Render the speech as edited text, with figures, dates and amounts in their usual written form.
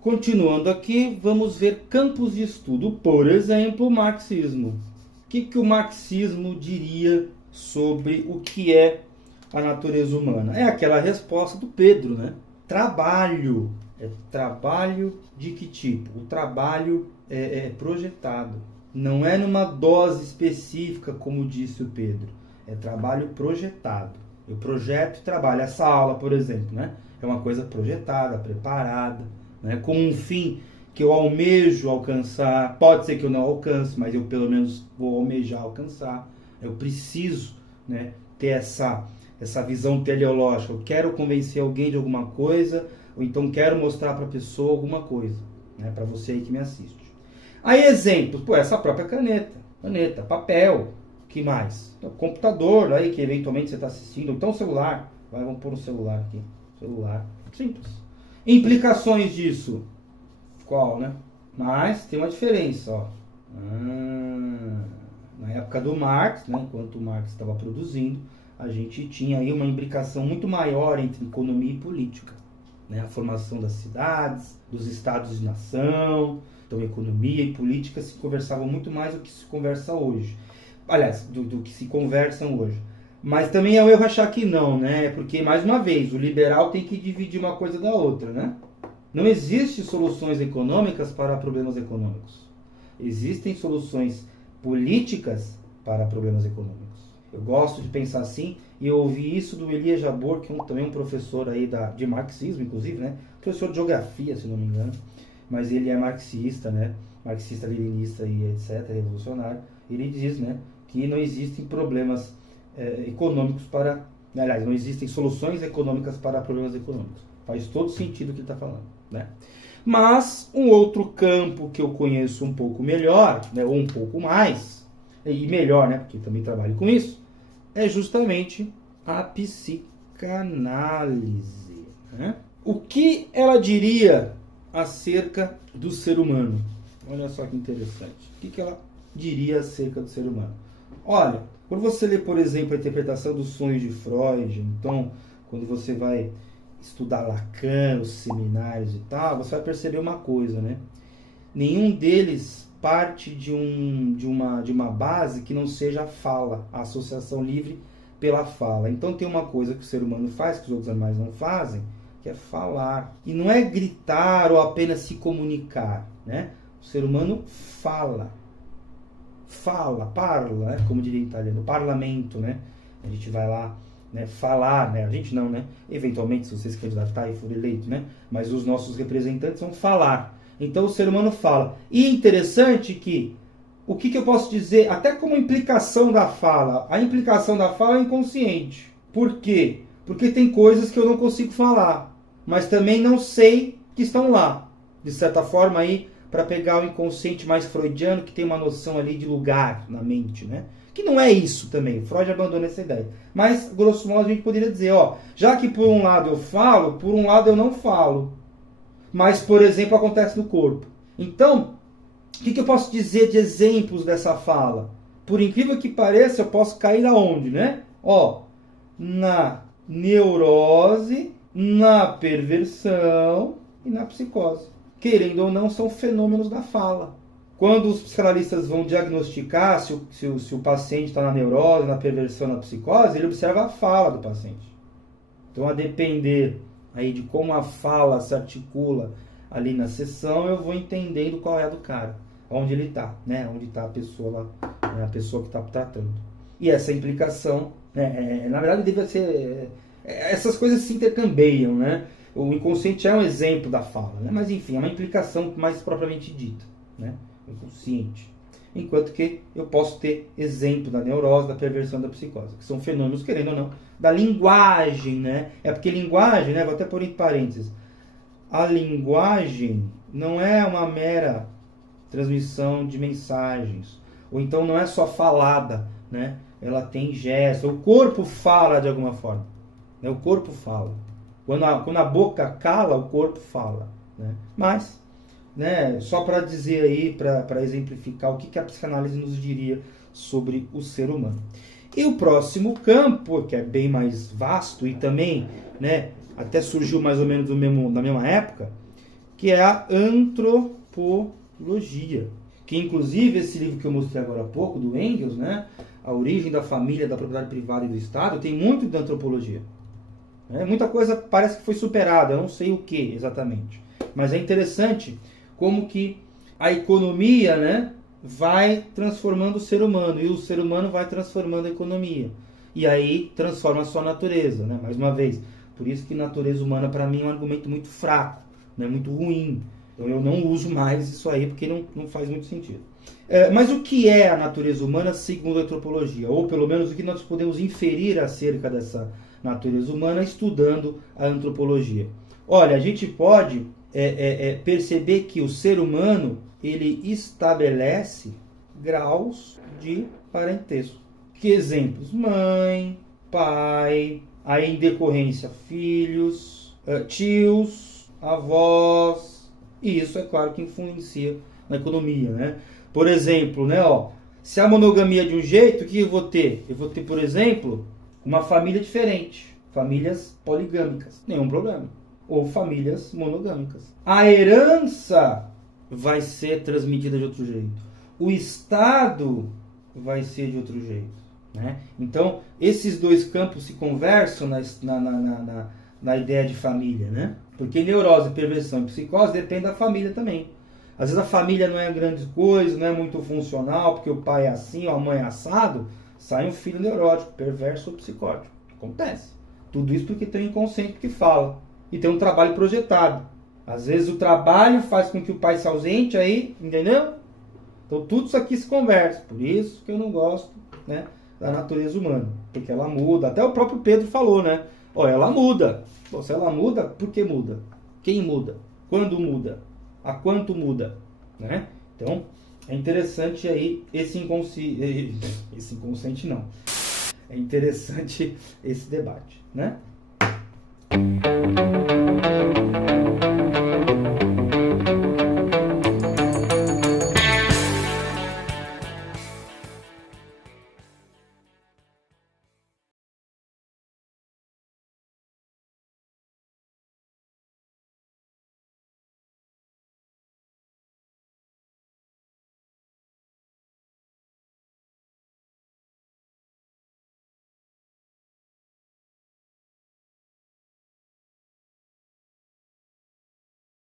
Continuando aqui, vamos ver campos de estudo. Por exemplo, o marxismo. O que o marxismo diria sobre o que é a natureza humana? É aquela resposta do Pedro, né? Trabalho. É trabalho de que tipo? O trabalho é projetado. Não é numa dose específica, como disse o Pedro. É trabalho projetado. Eu projeto e trabalho. Essa aula, por exemplo, né? É uma coisa projetada, preparada, né? Com um fim que eu almejo alcançar. Pode ser que eu não alcance, mas eu pelo menos vou almejar alcançar. Eu preciso, né, ter essa visão teleológica. Eu quero convencer alguém de alguma coisa, ou então quero mostrar para a pessoa alguma coisa, né, para você aí que me assiste. Aí exemplos, essa própria caneta, papel, que mais? O computador aí que eventualmente você está assistindo, então o celular, vamos pôr um celular aqui, celular, simples. Implicações disso, qual, né? Mas tem uma diferença, ó. Na época do Marx, né, enquanto o Marx estava produzindo, a gente tinha aí uma imbricação muito maior entre economia e política, né? A formação das cidades, dos estados de nação. Então, economia e política se conversavam muito mais do que se conversa hoje. Aliás, do que se conversam hoje. Mas também é um erro achar que não, né? Porque, mais uma vez, o liberal tem que dividir uma coisa da outra, né? Não existem soluções econômicas para problemas econômicos. Existem soluções políticas para problemas econômicos. Eu gosto de pensar assim, e eu ouvi isso do Elias Jabbour, que é também um professor aí de marxismo, inclusive, né? Professor de geografia, se não me engano. Mas ele é marxista, né? Marxista, leninista e etc., revolucionário. Ele diz, né, que não existem problemas econômicos para... Aliás, não existem soluções econômicas para problemas econômicos. Faz todo sentido o que ele está falando, né? Mas um outro campo que eu conheço um pouco melhor, né, ou um pouco mais, e melhor, né, porque também trabalho com isso, é justamente a psicanálise, né? O que ela diria acerca do ser humano? Olha só que interessante. O que ela diria acerca do ser humano? Olha, quando você lê, por exemplo, a interpretação dos sonhos de Freud, então, quando você vai estudar Lacan, os seminários e tal, você vai perceber uma coisa, né? Nenhum deles parte de uma base que não seja a fala, a associação livre pela fala. Então tem uma coisa que o ser humano faz, que os outros animais não fazem, que é falar. E não é gritar ou apenas se comunicar, né? O ser humano fala, parla, né? Como diria em italiano, parlamento, né? A gente vai lá, né, falar, né? A gente não, né? Eventualmente, se você se candidatar e for eleito, né? Mas os nossos representantes vão falar. Então o ser humano fala. E é interessante que, o que eu posso dizer, até como implicação da fala, a implicação da fala é inconsciente. Por quê? Porque tem coisas que eu não consigo falar, mas também não sei que estão lá. De certa forma aí, para pegar o inconsciente mais freudiano, que tem uma noção ali de lugar na mente, né? Que não é isso também, Freud abandona essa ideia. Mas, grosso modo, a gente poderia dizer, ó, já que por um lado eu falo, por um lado eu não falo. Mas, por exemplo, acontece no corpo. Então, o que eu posso dizer de exemplos dessa fala? Por incrível que pareça, eu posso cair aonde, né? Ó, na neurose, na perversão e na psicose. Querendo ou não, são fenômenos da fala. Quando os psicanalistas vão diagnosticar se o paciente está na neurose, na perversão, na psicose, ele observa a fala do paciente. Então, a depender aí de como a fala se articula ali na sessão, eu vou entendendo qual é a do cara, onde ele está, né? Onde está a pessoa lá, né? A pessoa que está tratando. E essa implicação, né? Na verdade, deve ser... essas coisas se intercambiam, né? O inconsciente é um exemplo da fala, né? Mas enfim, é uma implicação mais propriamente dita, né? Inconsciente. Enquanto que eu posso ter exemplo da neurose, da perversão, da psicose, que são fenômenos, querendo ou não, da linguagem, né? É porque linguagem, né? Vou até pôr entre parênteses. A linguagem não é uma mera transmissão de mensagens, ou então não é só falada, né? Ela tem gesto. O corpo fala de alguma forma, né? O corpo fala. Quando a boca cala, o corpo fala, né? Mas, né, só para dizer aí, para exemplificar o que a psicanálise nos diria sobre o ser humano. E o próximo campo, que é bem mais vasto e também, né, até surgiu mais ou menos na mesma época, que é a antropologia. Que inclusive esse livro que eu mostrei agora há pouco, do Engels, né? A origem da família, da propriedade privada e do Estado, tem muito de antropologia. Muita coisa parece que foi superada, eu não sei o que exatamente. Mas é interessante como que a economia, né, vai transformando o ser humano, e o ser humano vai transformando a economia. E aí transforma a sua natureza, né? Mais uma vez. Por isso que natureza humana para mim é um argumento muito fraco, né? Muito ruim. Então eu não uso mais isso aí porque não faz muito sentido. Mas o que é a natureza humana segundo a antropologia? Ou pelo menos o que nós podemos inferir acerca dessa natureza humana estudando a antropologia? Olha, a gente pode perceber que o ser humano ele estabelece graus de parentesco. Que exemplos? Mãe, pai, aí em decorrência filhos, tios, avós, e isso é claro que influencia na economia, né? Por exemplo, né, se a monogamia é de um jeito, o que eu vou ter? Eu vou ter, por exemplo, uma família diferente, famílias poligâmicas, nenhum problema, ou famílias monogâmicas. A herança vai ser transmitida de outro jeito, o Estado vai ser de outro jeito. Né? Então, esses dois campos se conversam na ideia de família, né? Porque neurose, perversão e psicose depende da família também. Às vezes a família não é grande coisa, não é muito funcional, porque o pai é assim, ou a mãe é assado, sai um filho neurótico, perverso ou psicótico. Acontece. Tudo isso porque tem um inconsciente que fala. E tem um trabalho projetado. Às vezes o trabalho faz com que o pai se ausente, aí, entendeu? Então tudo isso aqui se conversa. Por isso que eu não gosto, né, da natureza humana, porque ela muda. Até o próprio Pedro falou, né? Ela muda. Bom, se ela muda, por que muda? Quem muda? Quando muda? A quanto muda? Né? Então, é interessante aí esse inconsciente não. É interessante esse debate, né?